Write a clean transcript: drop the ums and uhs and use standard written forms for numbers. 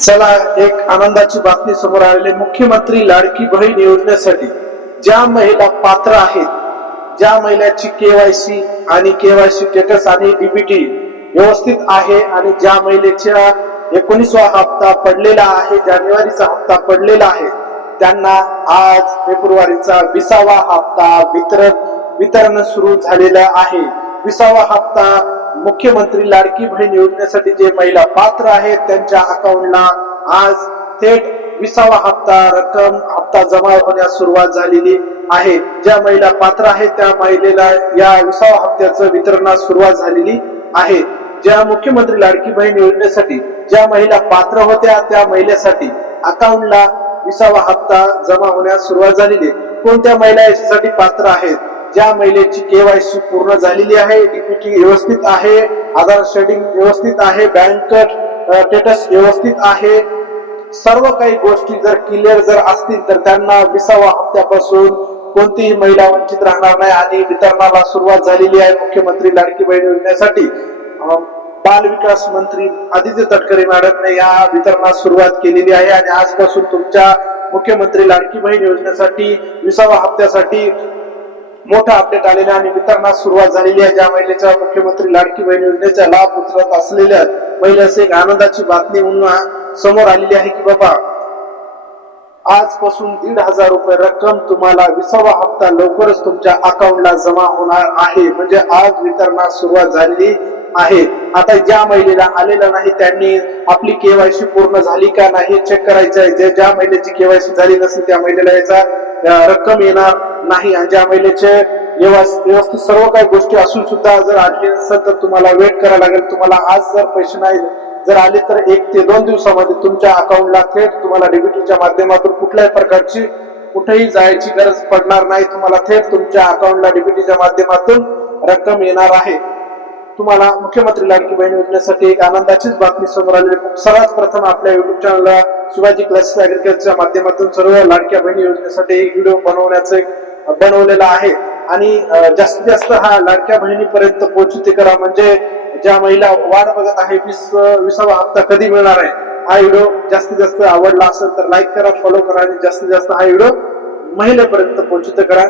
चला एक आनंदाची बातमी समोर आलेली. मुख्यमंत्री लाडकी बहीण योजनेसाठी ज्या महिला पात्र आहेत, ज्या महिलाची केवायसी आणि केवायसी स्टेटस आणि डीबीटी व्यवस्थित आहे आणि ज्या महिलेच्या 19वा हप्ता पडलेला आहे, जानेवारीचा हप्ता पडलेला आहे, त्यांना आज फेब्रुवारीचा 20वा हप्ता वितरण सुरू झालेला आहे. 20वा हप्ता मुख्यमंत्री लाडकी बहीण योजनेसाठी जे महिला पात्र आहेत त्यांच्या अकाउंटला आज थेट 20वा हप्ता जमा होण्यास सुरुवात झालेली आहे. ज्या महिला पात्र आहेत त्या महिलेला या 20वा हप्त्याचं वितरणास सुरुवात झालेली आहे. ज्या मुख्यमंत्री लाडकी बहीण योजनेसाठी ज्या महिला पात्र होत्या त्या महिलेसाठी अकाउंटला 20वा हप्ता जमा होण्यास सुरुवात झालेली आहे. कोणत्या महिला यासाठी पात्र आहेत? ज्या महिलेची केवायसी पूर्ण झालेली आहे, डीपीटी व्यवस्थित आहे, आधार शेडिंग व्यवस्थित आहे, बँक स्टेटस व्यवस्थित आहे, सर्व काही गोष्टी जर क्लिअर जर असतील तर त्यांना 20वा हप्त्यापासून कोणतीही महिला वंचित राहणार नाही आणि वितरणाला सुरुवात झालेली आहे. मुख्यमंत्री लाडकी बहीण योजनेसाठी बाल विकास मंत्री आदित्य तटकरे मॅडमने या वितरणास सुरुवात केलेली आहे आणि आजपासून तुमच्या मुख्यमंत्री लाडकी बहीण योजनेसाठी 20वा हप्त्यासाठी मोठा अपडेट आलेला आणि वितरणास सुरुवात झालेली आहे. ज्या महिलेच्या मुख्यमंत्री लाडकी बहीण योजनेचा लाभ उचलत असलेल्या महिलेस एक आनंदाची बातमी म्हणून समोर आलेली आहे की बाबा आजपासून 1,500 रुपये रक्कम तुम्हाला 20वा हप्ता लवकरच तुमच्या अकाउंटला जमा होणार आहे. म्हणजे आज वितरणास सुरुवात झालेली आहे. आता ज्या महिलेला आलेला नाही त्यांनी आपली केवायसी पूर्ण झाली का नाही चेक करायचं आहे. ज्या महिलेची केवायसी झाली नसेल त्या महिलेला याचा रक्कम येणार नाही आणि ज्या महिलेचे व्यवस्थित सर्व काही गोष्टी असून सुद्धा जर आले नसेल तर तुम्हाला वेट करायला लागेल. तुम्हाला आज जर पैसे नाही जर आले तर 1 ते 2 दिवसामध्ये तुमच्या अकाउंटला थेट तुम्हाला डीबीटीच्या माध्यमातून कुठल्याही प्रकारची कुठेही जायची गरज पडणार नाही. तुम्हाला थेट तुमच्या अकाउंटला डीबीटीच्या माध्यमातून रक्कम येणार आहे. तुम्हाला मुख्यमंत्री लाडकी बहीण योजनेसाठी एक आनंदाचीच बातमी समोर आली. सर्वात प्रथम आपल्या युट्यूब चॅनलला शिवाजी क्लासेस ऍग्रीकल्चरच्या माध्यमातून सर्व लाडक्या बहिणी योजनेसाठी एक व्हिडिओ बनवलेला आहे आणि जास्तीत जास्त हा लाडक्या बहिणीपर्यंत पोहोचते करा. म्हणजे ज्या महिला वाट बघत आहे 20वा हप्ता कधी मिळणार आहे, हा व्हिडिओ जास्तीत जास्त आवडला असेल तर लाईक करा, फॉलो करा आणि जास्तीत जास्त हा व्हिडिओ महिलेपर्यंत पोहोचते करा.